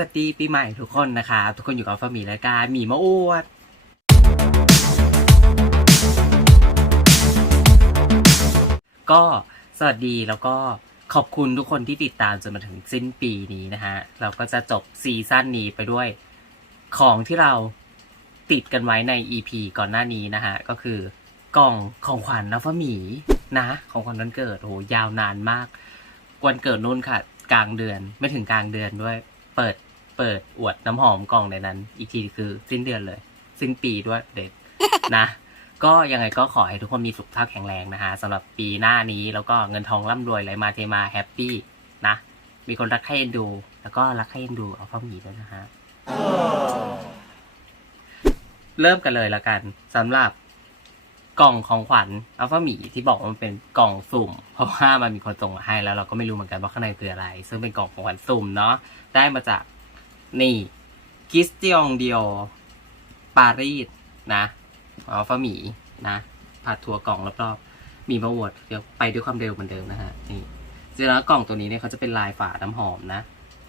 วัสดีปีใหม่ทุกคนนะคะ ทุกคนอยู่กับฟามีรายการหมีมาอวด ก็สวัสดีแล้วก็ขอบคุณทุกคนที่ติดตามจนมาถึงสิ้นปีนี้นะฮะ เราก็จะจบซีซั่นนี้ไปด้วยของที่เราติดกันไว้ใน EP ก่อนหน้านี้นะฮะ ก็คือกล่องของขวัญน้ฟ้ามีนะ ของขวัญวันเกิดโหยาวนานมาก วันเกิดนู่นค่ะ กลางเดือนไม่ถึงกลางเดือนด้วย เปิด เปิดอวดน้ำหอมกล่องในนั้น อีกทีคือสิ้นเดือนเลย สิ้นปีด้วยเด็ดนะ ก็ยังไงก็ขอให้ทุกคนมีสุขภาพแข็งแรงนะฮะสำหรับปีหน้านี้แล้วก็เงินทองร่ำรวยไหลมาเทมาแฮปปี้นะ มีคนรักใครเอ็นดู แล้วก็รักใครเอ็นดูเอาพ่อหมีด้วยนะฮะเริ่มกันเลยละกันสำหรับกล่องของขวัญอัลฟาหมีที่บอกว่ามันเป็นกล่องสุ่ม เพราะว่ามันมีคนส่งมาให้แล้วเราก็ไม่รู้เหมือนกันว่าข้างในคืออะไร ซึ่งเป็นกล่องของขวัญสุ่มเนาะได้มาจาก นี่กิสติองเดียปารีสนะอัลฟาหมีนะพาทัวร์กล่องรอบๆมีมาวดเดี๋ยวไปด้วยความเร็วเหมือนเดิมนะฮะนี่จริงแล้วกล่องตัวนี้เนี่ยเขาจะเป็นลายฝาน้ำหอมนะ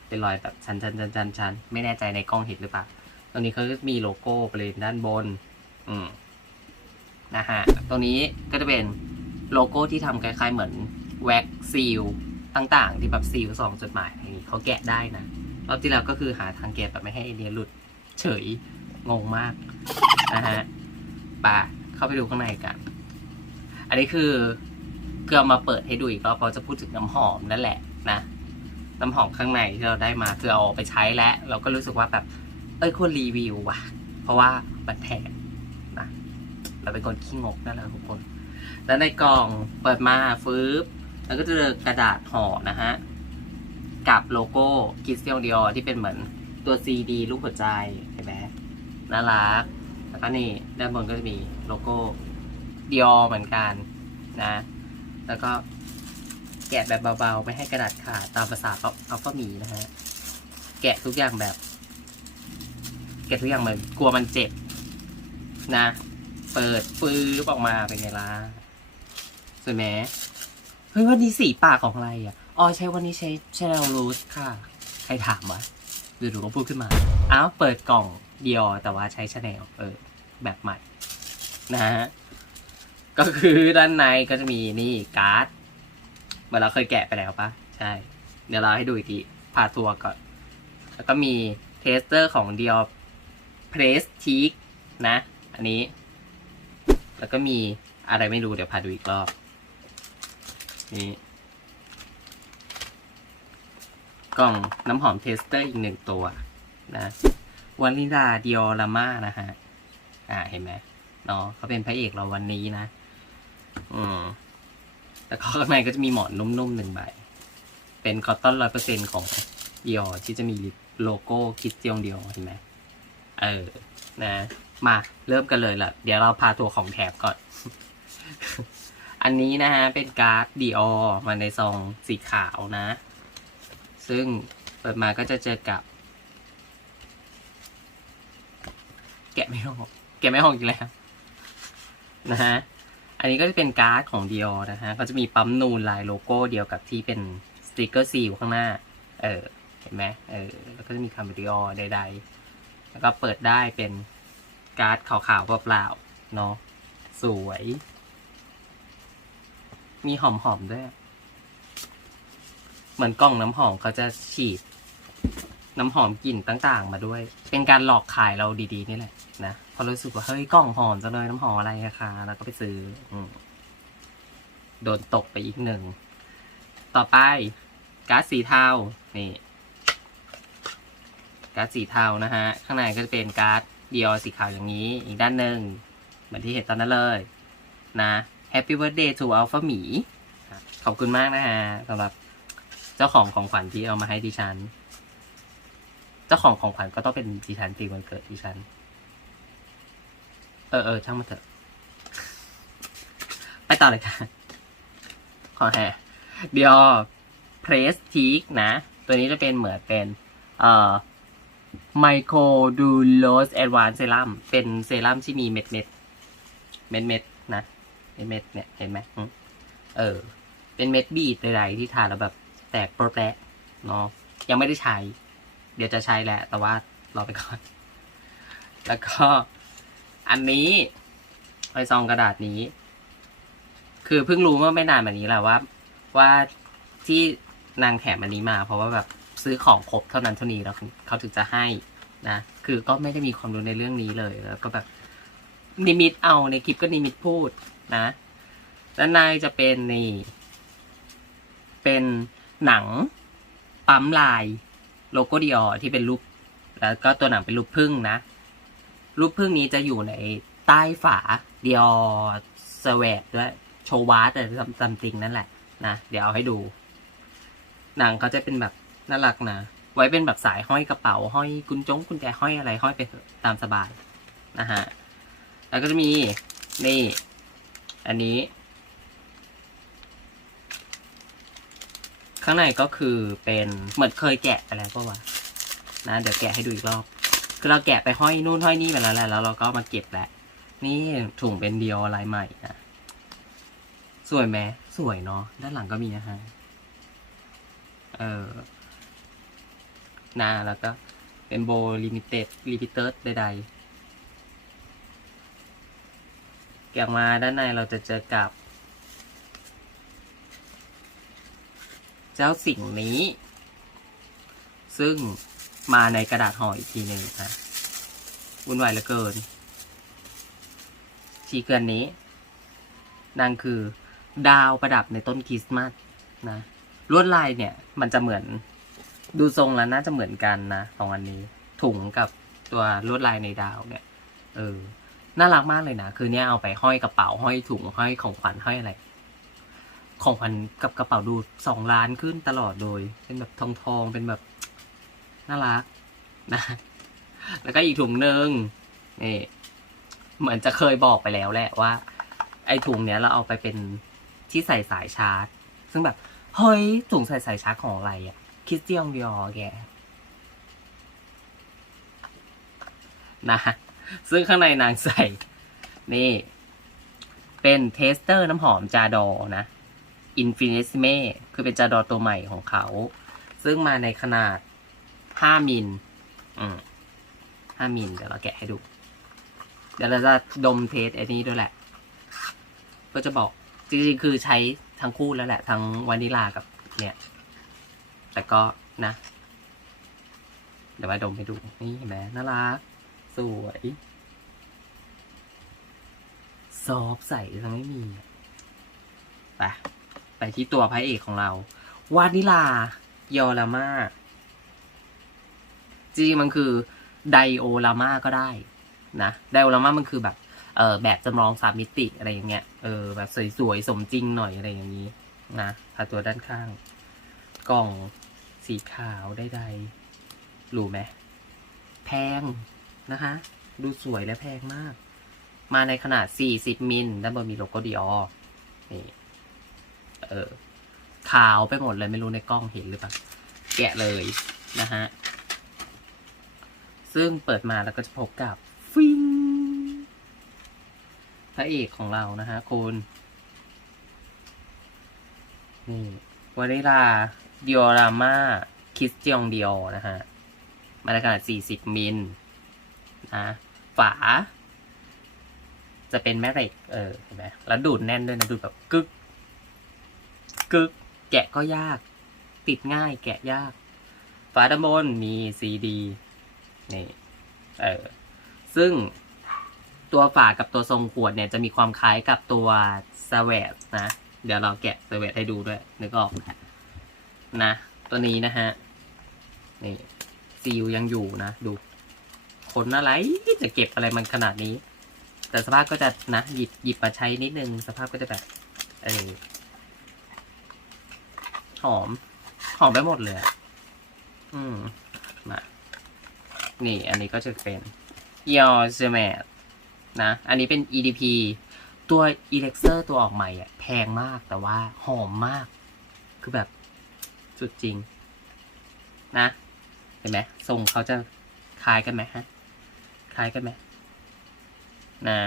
เป็นรอยแบบชันชันชันชันชันไม่แน่ใจในกล้องเห็นหรือเปล่าตรงนี้เขาจะมีโลโก้บริเวณด้านบน อืมนะฮะตรงนี้ก็จะเป็นโลโก้ที่ทำคล้ายๆเหมือนแว็กซีลต่างๆ ที่แบบซีลสองจดหมายอย่างนี้เขาแกะได้นะ รอบที่แล้วก็คือหาทางแกะแบบไม่ให้ไอเดียหลุด เฉยงงมากนะฮะป่าเข้าไปดูข้างในกัน อันนี้คือเกลือมาเปิดให้ดูอีกรอบเราจะพูดถึงน้ำหอมนั่นแหละนะ น้ำหอมข้างในที่เราได้มาคือเอาไปใช้แล้ว เราก็รู้สึกว่าแบบ เอ้ยควรรีวิวว่ะ เพราะว่าบันแทนนะเราเป็นคนขี้งกนั่นแหละทุกคน แล้วในกล่องเปิดมาฟืบแล้วก็จะเจอกระดาษห่อนะฮะ กับโลโก้กิสเซียลดิอที่เป็นเหมือนตัว CD รูปหัวใจเห็นไหมน่ารัก แล้วก็นี่ด้านบนก็จะมีโลโก้ดิอเหมือนกันนะ แล้วก็แกะแบบเบาๆ ไม่ให้กระดาษขาดตามภาษาอัลฟามีนะฮะ แกะทุกอย่างแบบ แกะทุกอย่างเหมือนกลัวมันเจ็บนะ เปิดฟืบออกมาเป็นไงล่ะสวยไหมเฮ้ยวันนี้สีปากของอะไรอะ อ๋อใช้วันนี้ใช้ชาแนลรูสค่ะ ใครถามวะเดี๋ยวดูก็พูดขึ้นมาอ้าวเปิดกล่องเดียวแต่ว่าใช้ชาแนลเออ แบบใหม่ นะฮะ ก็คือด้านในก็จะมีนี่การ์ดเหมือนเราเคยแกะไปแล้วปะใช่ เดี๋ยวเราให้ดูอีกทีผ่าตัวก่อน แล้วก็มีเทสเตอร์ของเดียวเพรสทีกนะ อันนี้ แล้วก็มีอะไรไม่รู้เดี๋ยวพาดูอีกรอบ นี่ กล่องน้ำหอมเทสเตอร์อีกหนึ่งตัวนะวานิลาดิออรามานะฮะ อ่าเห็นไหมเนาะเขาเป็นพระเอกเราวันนี้นะ อืมแล้วข้างในก็จะมีหมอนนุ่มๆหนึ่งใบ เป็นคอตตอนร้อยเปอร์เซ็นของดิออที่จะมีโลโก้คิดเจียงเดียวเห็นไหมเออ นะ มาเริ่มกันเลยล่ะ เดี๋ยวเราพาตัวของแถบก่อน อันนี้นะฮะ เป็นการ์ดดีออมาในซองสีขาวนะ ซึ่งเปิดมาก็จะเจอกับ แกะไม่ออกแกะไม่ออกอีกแล้วนะฮะ อันนี้ก็จะเป็นการ์ดของ Dior นะฮะ ก็จะมีปั๊มนูนลายโลโก้เดียวกับที่เป็นสติกเกอร์ซีอยู่ข้างหน้า เออ เห็นไหมเออ แล้วก็จะมีคำ Dior ใด ๆ แล้วก็เปิดได้เป็นการ์ดขาวๆเปล่าๆเนาะ สวย มีหอมๆด้วย เหมือนกล่องน้ำหอมเขาจะฉีด น้ำหอมกลิ่นต่าง ๆ มาด้วย เป็นการหลอกขายเราดีๆนี่แหละนะเพอรู้สึกว่าเฮ้ยกล่องหอมจังเลยน้ำหอมอะไรอะคะแล้วก็ไปซื้ออืโดนตกไปอีกหนึ่ง ต่อไปก๊าซสีเทานี่ก๊าซสีเทานะฮะ ข้างในก็จะเป็นก๊าซเดียวสีขาวอย่างนี้ อีกด้านหนึ่งเหมือนที่เห็นตอนนั้นเลยนะ Happy Birthday to Alpha หมี ขอบคุณมากนะฮะสำหรับ เจ้าของของขวัญที่เอามาให้ดิฉัน เจ้าของของขวัญก็ต้องเป็นดิฉันปีวันเกิดดิฉัน เออเออช่างมาเถอะ ไปต่อเลยค่ะ ขอแฮเดียวเพรสทีกนะ ตัวนี้จะเป็นเหมือนเป็น เอ่อไมโครดูโลสแอดวานเซรั่มเป็นเซรั่มที่มีเม็ดเม็ดเม็ดเม็ดนะเม็ดเม็ดเนี่ยเห็นไหมเออ เป็นเม็ดบีดใดๆที่ทาแล้วแบบ แตกโปรแตะเนาะยังไม่ได้ใช้ เดี๋ยวจะใช้แหละ แต่ว่ารอไปก่อน แล้วก็อันนี้ไอซองกระดาษนี้ คือเพิ่งรู้เมื่อไม่นานมานี้แหละว่า ว่าที่นางแถมอันนี้มา เพราะว่าแบบซื้อของครบเท่านั้นเท่านี้แล้วเขาถึงจะให้นะคือก็ไม่ได้มีความรู้ในเรื่องนี้เลยแล้วก็แบบนิมิตเอาในคลิปก็นิมิตพูดนะ ด้านในจะเป็นนี่ เป็น หนังปั๊มลายโลโก้ดีออที่เป็นรูป แล้วก็ตัวหนังเป็นรูปพึ่งนะ รูปพึ่งนี้จะอยู่ในใต้ฝาดีออสวดด้วยโชวาแต่ซัมติงนั่นแหละนะ เดี๋ยวเอาให้ดู หนังเขาจะเป็นแบบน่ารักนะ ไว้เป็นแบบสายห้อยกระเป๋า ห้อยกุญจงกุญแจห้อยอะไรห้อยไปตามสบายนะฮะ แล้วก็จะมีนี่ อันนี้ ข้างในก็คือเป็นเหมือนเคยแกะไปแล้วก็ว่านะเดี๋ยวแกะให้ดูอีกรอบ คือเราแกะไปห้อยนู่นห้อยนี่ไปแล้วแหละแล้วเราก็มาเก็บแหละ นี่ถุงเป็นเดียวลายใหม่นะสวยไหมสวยเนาะด้านหลังก็มีนะฮะเออนะแล้วก็เป็นโบลิมิเต็ดลิมิเต็ดใดๆแกะมาด้านในเราจะเจอกับ เจ้าสิ่งนี้ ซึ่งมาในกระดาษห่ออีกทีหนึ่งนะวุ่นวายเหลือเกิน ชีเกินนี้นั่นคือดาวประดับในต้นคริสต์มาสนะลวดลายเนี่ย มันจะเหมือนดูทรงแล้วน่าจะเหมือนกันนะสองอันนี้ ถุงกับตัวลวดลายในดาวเนี่ย เออ น่ารักมากเลยนะ คือเนี่ยเอาไปห้อยกระเป๋าห้อยถุงห้อยของขวัญห้อยอะไร ของขวัญกับกระเป๋าดูสองล้านขึ้นตลอดโดย เป็นแบบทองทองๆเป็นแบบน่ารักนะ แล้วก็อีกถุงหนึ่งนี่เหมือนจะเคยบอกไปแล้วแหละว่า ไอ้ถุงเนี้ยเราเอาไปเป็นที่ใส่สายชาร์จ ซึ่งแบบ เฮ้ยถุงใส่สายชาร์จของอะไรอะคิสเตียงดิออแกนะซึ่งข้างในนางใส่ นี่ เป็นเทสเตอร์น้ำหอมจาดอนะ Infinissime คือเป็นจาดอตัวใหม่ของเขา ซึ่งมาในขนาด 5 มิลอืม5มิลเดี๋ยวเราแกะให้ดู เดี๋ยวเราจะดมเทสไอ้นี้ด้วยแหละ ก็จะบอกจริงๆคือใช้ทั้งคู่แล้วแหละ ทั้งวานิลากับเนี่ย แต่ก็นะ เดี๋ยวมาดมให้ดู นี่เห็นไหมน่ารัก สวยซอฟใสทั้งไม่มีไป ไปที่ตัวพระเอกของเรา วานิลายอรามาจริงๆมันคือไดโอรามาก็ได้นะไดโอรามามันคือแบบเออแบบจำลองสามมิติอะไรอย่างเงี้ยเออแบบสวยๆ สมจริงหน่อยอะไรอย่างนี้นะถ้าตัวด้านข้าง กล่องสีขาวได้ๆรู้ไหมแพงนะคะ ดูสวยและแพงมาก มาในขนาด 40 มิลด้านบนมีโลโก้ดีออนี่ เออขาวไปหมดเลยไม่รู้ในกล้องเห็นหรือเปล่าแกะเลยนะฮะ ซึ่งเปิดมาแล้วก็จะพบกับฟิงพระเอกของเรานะฮะคุณนี่วานิลาดิออรามาคิสเจียงดิอนะฮะ มาในขนาด 40 มิลนะฝา จะเป็นแม่เหล็ก เออเห็นไหมแล้วดูดแน่นด้วยนะ ดูดแบบกึก กึกแกะก็ยาก ติดง่ายแกะยาก ฝาด้านบนมีซีดีนี่เออซึ่งตัวฝากับตัวทรงขวดเนี่ยจะมีความคล้ายกับตัวสว a นะ เดี๋ยวเราแกะสว a ให้ดูด้วยนึกออกนะ ตัวนี้นะฮะ นี่ซีลยังอยู่นะ ดู คนอะไรจะเก็บอะไรมันขนาดนี้ แต่สภาพก็จะนะหยิบหยิบมาใช้นิดนึง สภาพก็จะแบบ เออ อม หอมไปหมดเลยอืมมานี่อันนี้ก็จะเป็น y o r s m a t นะ อันนี้เป็น EDP ตัว e l e x e r ตัวออกใหม่อะแพงมากแต่ว่าหอมมาก คือแบบสุดจริง นะ เห็นไหมทรงเขาจะคล้ายกันไหมฮะ คล้ายกันไหมนะ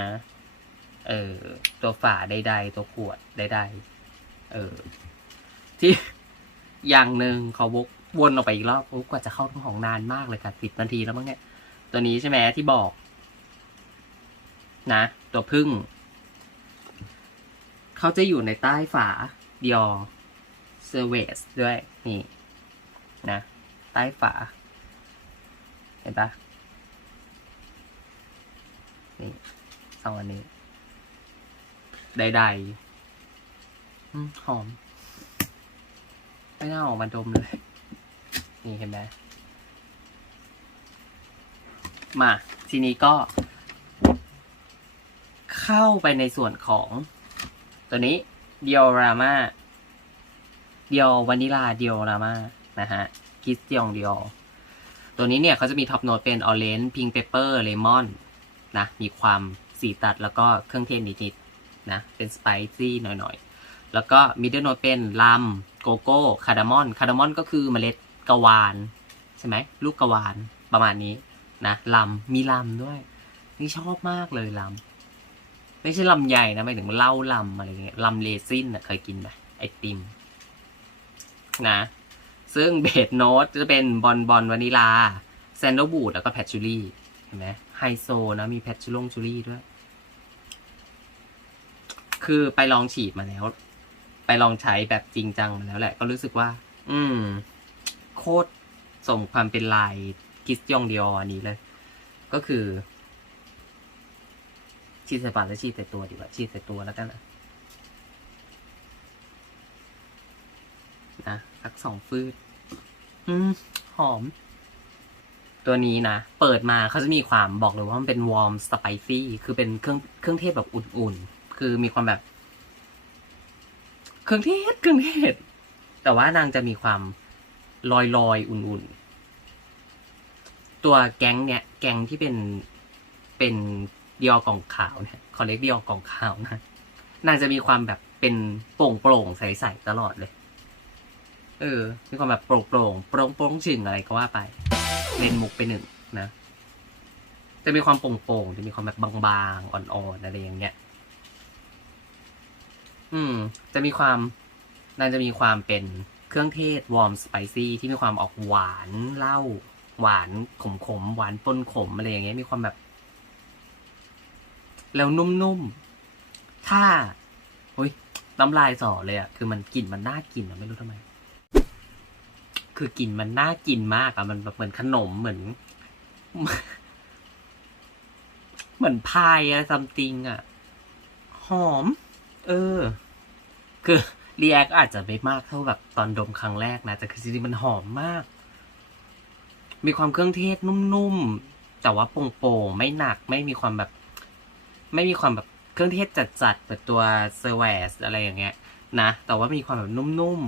เออตัวฝาใดๆ ตัวขวดใดๆ เออที่ อย่างหนึ่งเขาวกวนออกไปอีกรอบโอ้กว่าจะเข้าห้องนานมากเลยค่ะสิบนาทีแล้วมั้งเนี่ย ตัวนี้ใช่ไหมที่บอก นะ ตัวพึ่ง เขาจะอยู่ในใต้ฝาเดียเซเวสด้วย นี่ นะ ใต้ฝา เห็นปะนี่สองอันนี้ใดๆหอม ไม่น่าออกมาดมเลย นี่เห็นไหมมา ทีนี้ก็ เข้าไปในส่วนของ ตัวนี้เดียรามาเดียววานิลาเดียรามานะฮะคิสเตียงเดียวตัวนี้เนี่ยเขาจะมีท็อปโน้ตเป็นออเรนจ์พิงเปเปอร์เลมอนนะมีความสีตัดแล้วก็เครื่องเทศนิดๆนะเป็นสไปซี่หน่อยๆ แล้วก็มิดเดิลโนตเป็นลัม โกโก้คาร์ดามอนคาร์ดามอนก็คือเมล็ดกวานใช่ไหมลูกกวานประมาณนี้นะลำมีลำด้วย นี่ชอบมากเลยลำไม่ใช่ลำใหญ่นะหมายถึงเหล้าลำอะไรเงี้ยลำเลซินนะเคยกินไหมไอติมนะซึ่งเบสโน้ตจะเป็นบอลบอลวานิลาแซนด์บูดแล้วก็แพชชูรี่เห็นไหมไฮโซนะมีแพชชูลงชูรี่ด้วย คือไปลองฉีดมาแล้ว ไปลองใช้แบบจริงจังมาแล้วแหละ ก็รู้สึกว่า อืม โคตรสมความเป็นลายกิสยองเดียอันนี้เลย ก็คือฉีดใส่ปากแล้วฉีดใส่ตัวดีกว่าฉีดใส่ตัวแล้วกันนะนะสักสองฟืดอืม หอม ตัวนี้นะ เปิดมาเขาจะมีความบอกเลยว่ามันเป็นวอร์มสไปซี่คือเป็นเครื่องเครื่องเทศแบบอุ่นๆ คือมีความแบบ เครื่องเทศเครื่องเทศ แต่ว่านางจะมีความลอยลอยอุ่นๆ ตัวแก๊งเนี่ย แก๊งที่เป็นเป็นเดียวกล่องขาวเนี่ยเขาเรียกเดียวกล่องขาวนะนางจะมีความแบบเป็นโปร่งโปร่งใสๆตลอดเลย เออ มีความแบบโปร่งโปร่งโปร่งโปร่งชึงอะไรก็ว่าไปเล่นมุกไปหนึ่งนะจะมีความโปร่งโปร่งจะมีความแบบบางๆอ่อนๆอะไรอย่างเงี้ย อืม จะมีความนางจะมีความเป็นเครื่องเทศวอร์มสไปซี่ที่มีความออกหวานเหล้าหวานขมขมหวานปนขมอะไรอย่างเงี้ยมีความแบบ แล้วนุ่มๆ ถ้าโอ้ยน้ำลายสอเลยอะคือมันกลิ่นมันน่ากินอะไม่รู้ทำไม คือกลิ่นมันน่ากินมากอะมันแบบเหมือนขนมเหมือน เหมือนพายอะซัมติงอะหอม เออ คือรีแอคอาจจะไม่มากเท่าแบบตอนดมครั้งแรกนะ แต่คือจริงๆมันหอมมาก มีความเครื่องเทศนุ่มๆ แต่ว่าโป่งๆ ไม่หนักไม่มีความแบบ ไม่มีความแบบเครื่องเทศจัดๆแบบตัวเซอร์เวสอะไรอย่างเงี้ย นะ แต่ว่ามีความแบบนุ่ม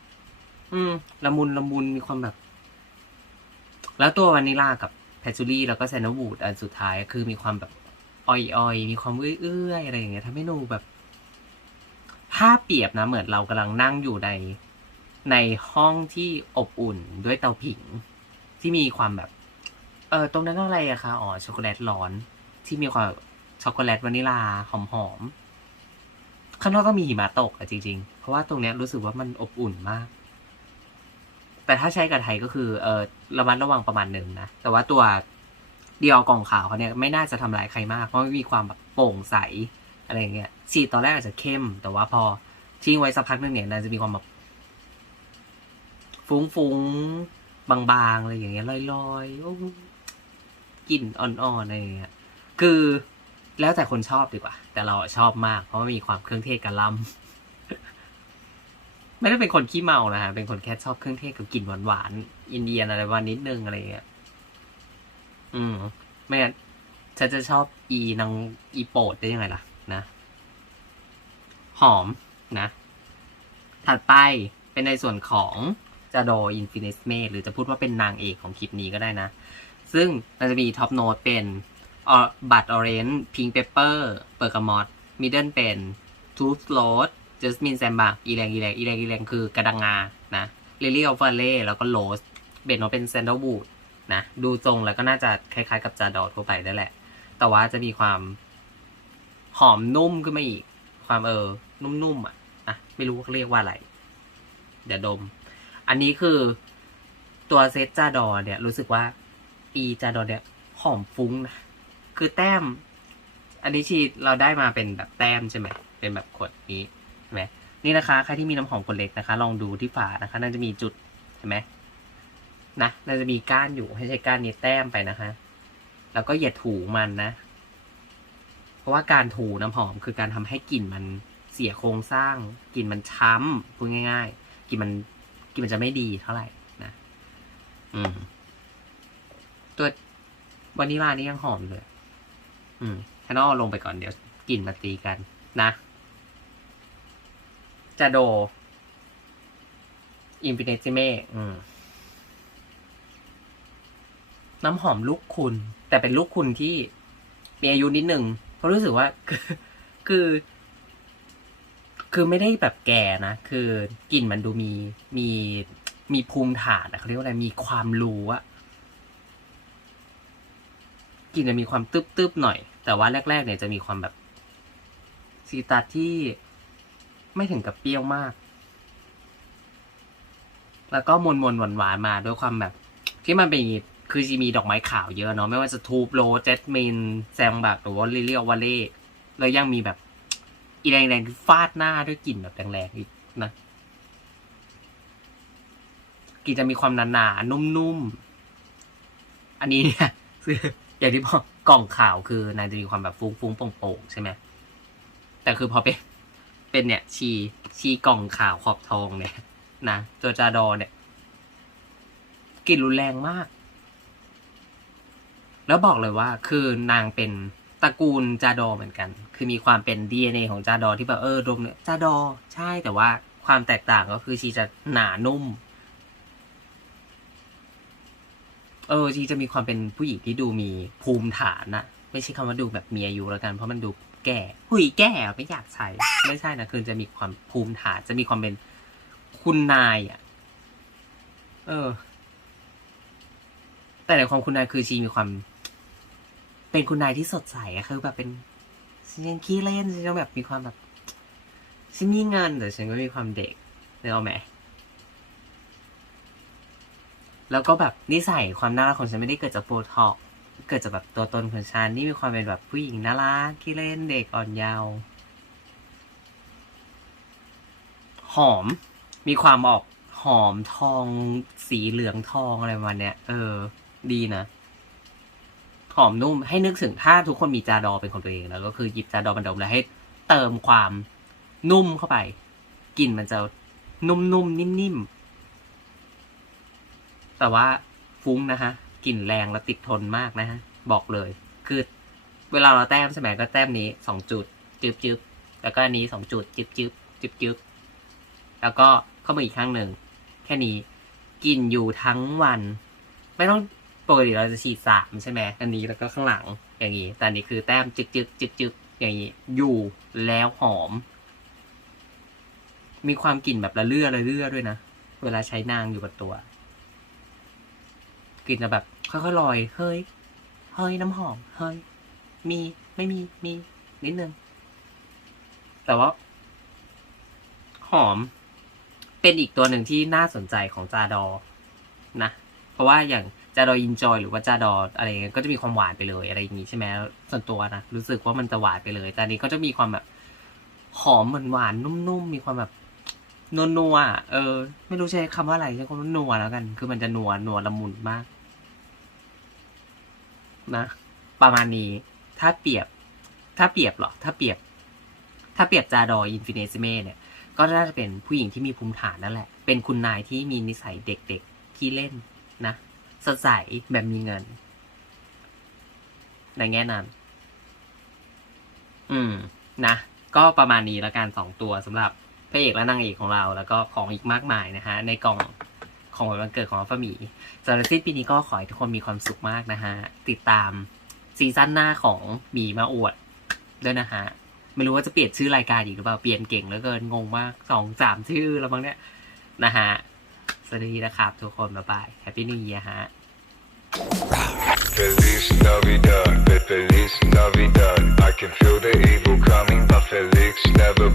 ๆ อืม ละมุนละมุนมีความแบบ แล้วตัววานิลากับแพชูรี่แล้วก็แซนด์วูดอันสุดท้ายคือมีความแบบอ่อยๆ มีความเอื้อยๆ อะไรอย่างเงี้ยทำให้ดูแบบ ถ้าเปรียบนะเหมือนเรากำลังนั่งอยู่ในในห้องที่อบอุ่นด้วยเตาผิง ที่มีความแบบ เออตรงนั้นอะไรอะคะอ๋อช็อกโกแลตร้อน ที่มีความช็อกโกแลตวานิลาหอมๆข้างนอกก็มีหิมะตกอะจริง ๆ เพราะว่าตรงเนี้ยรู้สึกว่ามันอบอุ่นมาก แต่ถ้าใช้กับไทยก็คือ เออระมัดระวังประมาณหนึ่งนะ แต่ว่าตัวเดียวกล่องขาวเขาเนี่ยไม่น่าจะทำลายใครมาก เพราะมีความแบบโปร่งใสอะไรอย่างเงี้ย ฉีตอนแรกอาจจะเข้ม แต่ว่าพอทิ้งไว้สักพักหนึงเนี่ยนางจะมีความแบบฟุ้งๆ บางๆ อะไรอย่างเงี้ยลอยๆกลิ่นอ่อนๆ อะไรอย่างเงี้ย คือแล้วแต่คนชอบดีกว่า แต่เราชอบมาก เพราะมันมีความเครื่องเทศกระลำไม่ได้เป็นคนขี้เมานะฮะ เป็นคนแค่ชอบเครื่องเทศกับกลิ่นหวานๆ อินเดียนอะไรวันนิดนึงอะไรอย่างเงี้ย อืม ไม่งั้นฉันจะชอบอีนางอีโปดได้ยังไงล่ะ นะ หอมนะ ถัดไปเป็นในส่วนของจาโดอินฟินิสเมหรือจะพูดว่าเป็นนางเอกของคลิปนี้ก็ได้นะ ซึ่งมันจะมีท็อปโน้ตเป็นบัตออเรนจ์พิงเปเปอร์เปอร์กามอตมิดเดิลเป็นทูสโรสจัสมินแซมบาอีแรงอีแรงอีแรงอีแรงคือกระดังงานะลิลลี่ออฟเฟเล่แล้วก็โรสเบนโนเป็นแซนด์ w วูดนะดูทรงแล้วก็น่าจะคล้ายๆกับจาดอทั่วไปนั่นแหละ แต่ว่าจะมีความหอมนุ่มขึ้นมาอีก ความเออ นุ่มๆอะอะไม่รู้เขาเรียกว่าอะไร เดี๋ยวดม อันนี้คือตัวเซตจาดอเนี่ย รู้สึกว่า อีจาดอเนี่ยหอมฟุ้งนะคือแต้ม อันนี้ชีเราได้มาเป็นแบบแต้มใช่ไหมเป็นแบบขวดนี้ใช่ไหมนี่นะคะใครที่มีน้ำหอมขวดเล็กนะคะ ลองดูที่ฝานะคะ น่าจะมีจุดเห็นไหมนะน่าจะมีก้านอยู่ให้ใช้ก้านนี้แต้มไปนะคะ แล้วก็อย่าถูมันนะ เพราะว่าการถูน้ำหอมคือการทำให้กลิ่นมัน สียโครงสร้างกลิ่นมันช้ำพูดง่ายๆกลิ่นมันกลิ่นมันจะไม่ดีเท่าไหร่นะอืม ตัววานิลานี่ยังหอมเลย อืมฉันอลงไปก่อนเดี๋ยวกลิ่นมาตีกัน นะจาโดอินฟินิติเมอืมน้ำหอมลูกคุณ แต่เป็นลูกคุณที่มีอายุนิดหนึ่งเพราะรู้สึกว่า คือคือ คือไม่ได้แบบแก่นะ คือกลิ่นมันดูมีมีมีภูมิฐานอะเขาเรียกว่าอะไรมีความรู้อะกลิ่นจะมีความตึบๆหน่อย แต่ว่าแรก ๆ เนี่ยจะมีความแบบซีตัสที่ไม่ถึงกับเปรี้ยวมาก แล้วก็มนมนหวานหวานๆมาด้วยความแบบ ที่มันเป็นคือจะมีดอกไม้ขาวเยอะเนาะไม่ว่าจะทูบโรเจสมินแซมบักหรือว่าลิเลียววาเล่แล้วยังมีแบบ อีแดงๆฟาดหน้าด้วยกลิ่นแบบแรงๆอีกนะกลิ่นจะมีความหนาๆนุ่มๆอันนี้เนี่ยคืออย่างที่บอกกล่องขาวคือนายจะมีความแบบฟุ้งๆโป่งๆใช่ไหมแต่คือพอเป็นเป็นเนี่ย ชีชีกล่องขาวขอบทองเนี่ย นะตัวจาดอเนี่ยกลิ่นรุนแรงมาก แล้วบอกเลยว่าคือนางเป็น ตระกูลจาดอเหมือนกัน คือมีความเป็น DNA ของจาดอที่แบบเออดมเนี่ยจาดอใช่แต่ว่าความแตกต่างก็คือชีจะหนานุ่ม เออชีจะมีความเป็นผู้หญิงที่ดูมีภูมิฐานนะไม่ใช่คำว่าดูแบบมีอายุแล้วกัน เพราะมันดูแก่หุยแก่ไม่อยากใช้ ไม่ใช่นะคือจะมีความภูมิฐาน จะมีความเป็นคุณนายอะเออ แต่ในความคุณนายคือชีมีความ เป็นคุณนายที่สดใสอะคือแบบเป็นฉันยังขี้เล่นฉันยังแบบมีความแบบฉันมีเงินแต่ฉันก็มีความเด็กเนกอะไหมแล้วก็แบบนิสัยความน่ารักของฉันไม่ได้เกิดจากโบท็อกซ์เกิดจากแบบตัวตนของฉันนี่มีความเป็นแบบผู้หญิงน่ารักขี้เล่นเด็กอ่อนเยาว์หอม มีความออกหอมทอง สีเหลืองทองอะไรประมาณเนี้ย เออ ดีนะ อมนุ่มให้นึกถึงถ้าทุกคนมีจาดอเป็นของตัวเองแล้วก็คือหยิบจาดอมาดมแล้วให้เติมความนุ่มเข้าไปกลิ่นมันจะนุ่มๆนิ่มๆ แต่ว่าฟุ้งนะฮะกลิ่นแรงและติดทนมากนะฮะ บอกเลย คือเวลาเราแต้มใช่ไหมก็แต้มนี้สองจุดจึบจึบแล้วก็อันนี้สองจุดจึบจึบจึบจึบแล้วก็เข้ามาอีกข้างหนึ่ง แค่นี้ กินอยู่ทั้งวัน ไม่ต้อง ปกติเราจะฉีดสามใช่ไหมอันนี้แล้วก็ข้างหลังอย่างนี้ แต่อันนี้คือแต้มจึกจึกจึกจึกอย่างนี้ อยู่แล้วหอม มีความกลิ่นแบบละเลื่อละเลื่อด้วยนะ เวลาใช้นางอยู่กับตัว กลิ่นจะแบบ ค่อยๆลอย เฮ้ย เฮ้ยน้ำหอม เฮ้ย มี ไม่มี มี นิดนึง แต่ว่า หอม เป็นอีกตัวหนึ่งที่น่าสนใจของจาดอ นะ เพราะว่าอย่างจาดออินจอยหรือว่าจาดออะไรเงี้ยก็จะมีความหวานไปเลยอะไรอย่างงี้ใช่ไหมส่วนตัวนะรู้สึกว่ามันจะหวานไปเลยแต่อันนี้ก็จะมีความแบบหอมเหมือนหวานนุ่มๆมีความแบบนัวนัวๆอะเออ ไม่รู้ใช้คำว่าอะไรใช้คำว่านัวแล้วกัน คือมันจะนัวนัวละมุนมาก นะ ประมาณนี้ ถ้าเปรียบ ถ้าเปรียบหรอ ถ้าเปรียบ ถ้าเปรียบจาดออินฟินิซิเมเนี่ย ก็น่าจะเป็นผู้หญิงที่มีภูมิฐานนั่นแหละ เป็นคุณนายที่มีนิสัยเด็กๆที่เล่น สดใสแบบมีเงินในแง่นั้น อืม นะ ก็ประมาณนี้ละกันสองตัวสำหรับพระเอกและนางเอกของเรา แล้วก็ของอีกมากมายนะฮะ ในกล่องของวันเกิดของฟ้าหมีสำหรับสิ้นปีนี้ก็ขอให้ทุกคนมีความสุขมากนะฮะ ติดตามซีซั่นหน้าของหมีมาอวดด้วยนะฮะ ไม่รู้ว่าจะเปลี่ยนชื่อรายการอีกหรือเปล่า เปลี่ยนเก่งเหลือเกิน งงมากสองสามชื่อแล้วมั้งเนี่ย นะฮะ สวัสดีนะครับทุกคน บ๊ายบาย แฮปปี้นิว e ียฮะ Feliz Navidad, Feliz Navidad. I can feel the evil coming, but Felix never.